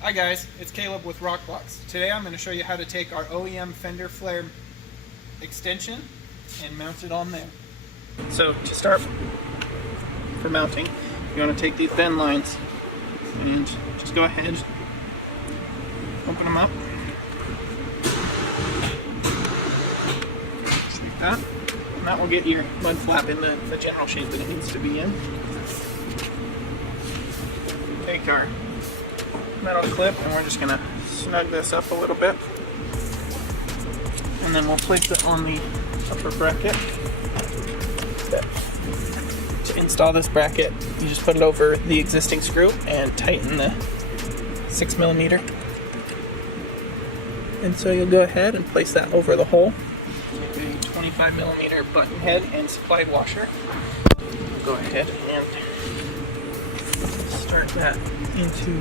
Hi guys, it's Caleb with Rokblokz. Today I'm going to show you how to take our OEM Fender flare extension and mount it on there. So to start for mounting, you want to take these bend lines and just go ahead, open them up, just like that, and that will get your mud flap in the general shape that it needs to be in. Take our metal clip and we're just going to snug this up a little bit, and then we'll place it on the upper bracket. To install this bracket, you just put it over the existing screw and tighten the 6mm, and so you'll go ahead and place that over the hole. A 25mm button head and supplied washer. We'll go ahead and start that into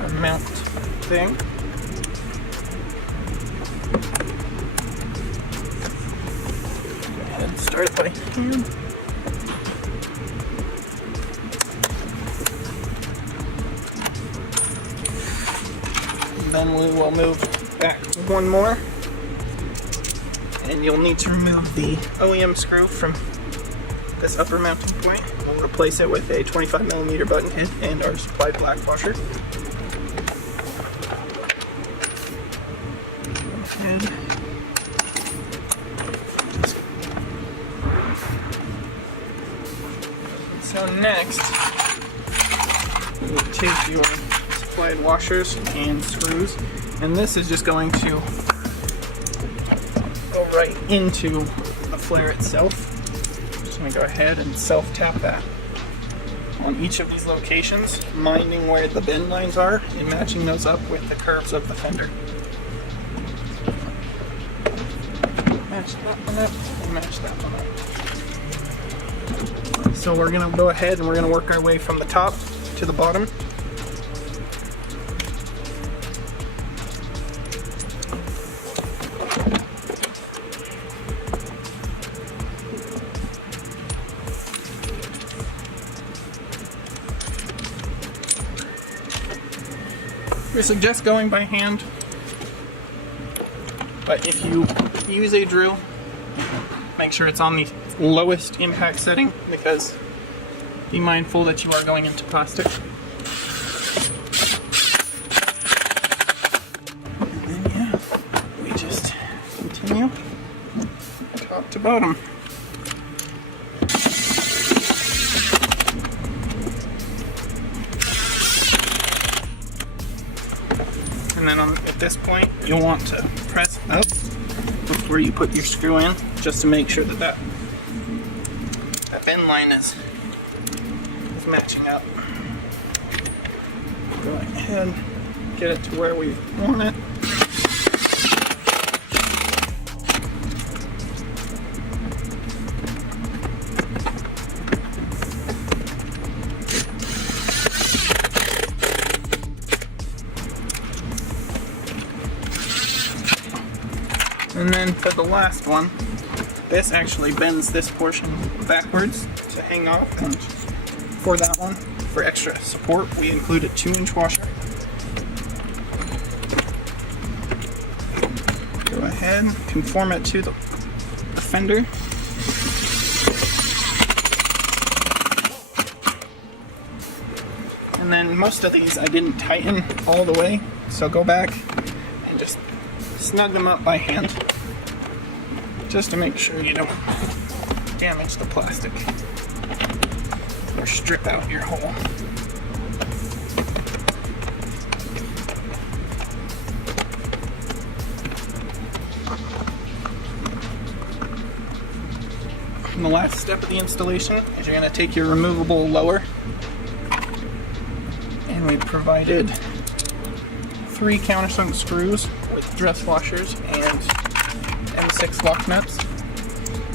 our mount thing. Go ahead and start it by hand. And then we will move back one more, and you'll need to remove the OEM screw from this upper mounting point. We'll replace it with a 25mm button head and our supplied black washer. So next, you take your supplied washers and screws, and this is just going to go right into the flare itself. Just going to go ahead and self-tap that on each of these locations, minding where the bend lines are and matching those up with the curves of the fender. Match that one up and match that one up. So we're going to go ahead and we're going to work our way from the top to the bottom. We suggest going by hand, but if you use a drill, make sure it's on the lowest impact setting, because be mindful that you are going into plastic. And then yeah, we just continue top to bottom. And then at this point, you'll want to press up before you put your screw in, just to make sure that that bend line is matching up. Go ahead, get it to where we want it. And then for the last one, this actually bends this portion backwards to hang off, and for that one, for extra support, we include a 2-inch washer. Go ahead, conform it to the fender. And then most of these I didn't tighten all the way, so go back and just snug them up by hand, just to make sure you don't damage the plastic or strip out your hole. And the last step of the installation is you're going to take your removable lower, and we provided 3 countersunk screws with dress washers and M6 lock nuts. So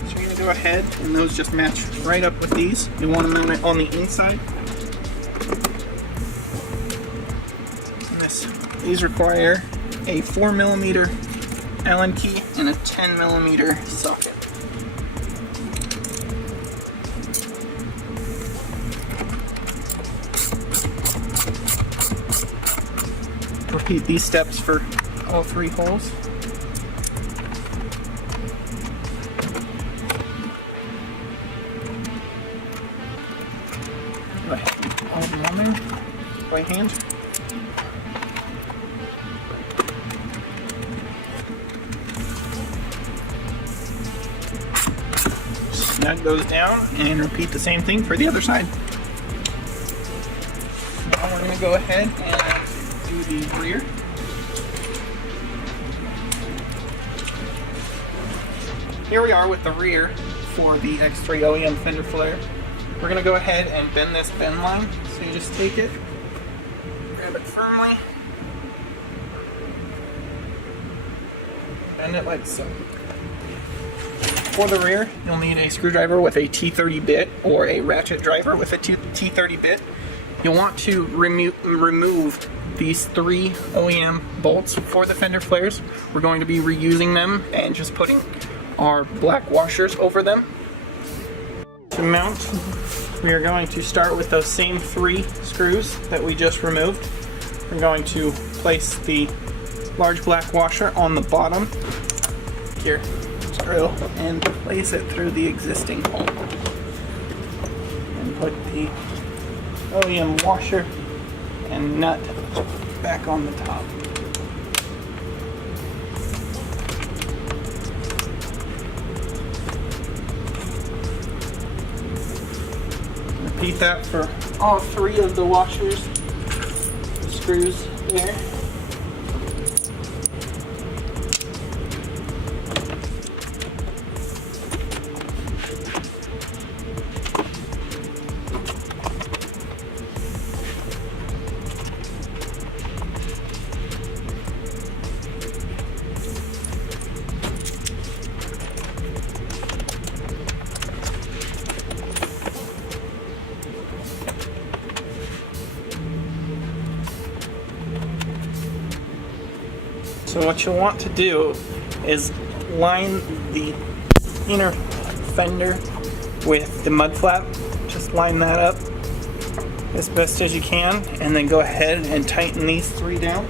you're going to go ahead, and those just match right up with these. You want to mount it on the inside. And these require a 4mm Allen key and a 10mm socket. repeat these steps for all 3 holes. Go ahead and hold them on there by hand. Snug those down and repeat the same thing for the other side. Now we're going to go ahead and do the rear. Here we are with the rear for the X3 OEM Fender flare. We're going to go ahead and bend this bend line. So you just take it, grab it firmly, bend it like so. For the rear, you'll need a screwdriver with a T30 bit or a ratchet driver with a T30 bit. You'll want to remove these 3 OEM bolts for the Fender flares. We're going to be reusing them and just putting our black washers over them. To mount, we are going to start with those same 3 screws that we just removed. We're going to place the large black washer on the bottom here. Drill and place it through the existing hole and put the OEM washer and nut back on the top. Repeat that for all 3 of the washers, the screws there. So what you'll want to do is line the inner fender with the mud flap. Just line that up as best as you can, and then go ahead and tighten these 3 down.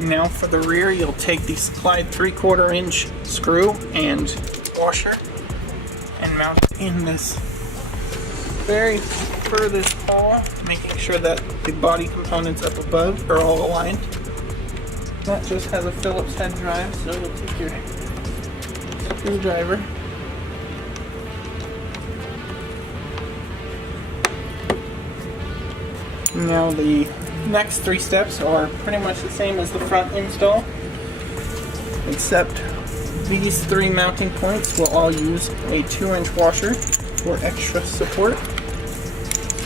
Now for the rear, you'll take the supplied 3/4 inch screw and washer and mount it in this very furthest hole, making sure that the body components up above are all aligned. That just has a Phillips head drive, so you'll take your screwdriver . Now the next 3 steps are pretty much the same as the front install, except these 3 mounting points will all use a 2-inch washer for extra support.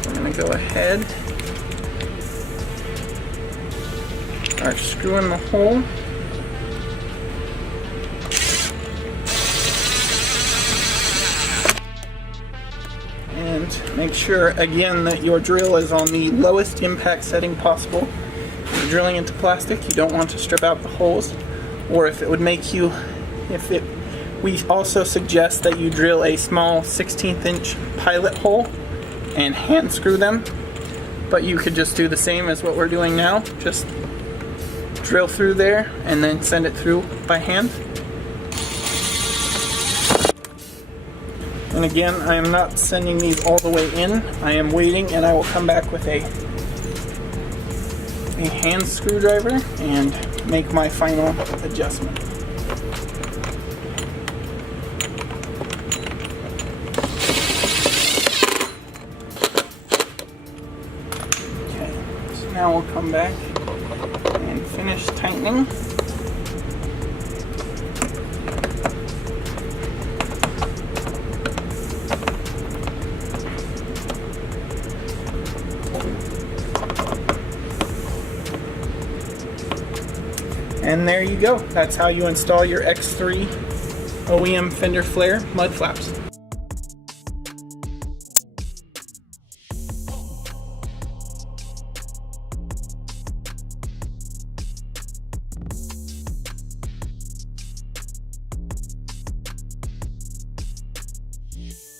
I'm going to go ahead, start screwing the hole. And make sure again that your drill is on the lowest impact setting possible. If you're drilling into plastic, you don't want to strip out the holes, or if it would make you, we also suggest that you drill a small 1/16 inch pilot hole and hand screw them, but you could just do the same as what we're doing now. Just drill through there and then send it through by hand. And again, I am not sending these all the way in. I am waiting, and I will come back with a hand screwdriver and make my final adjustment. Okay, so now we'll come back and finish tightening. And there you go. That's how you install your X3 OEM Fender flare mud flaps. Yeah.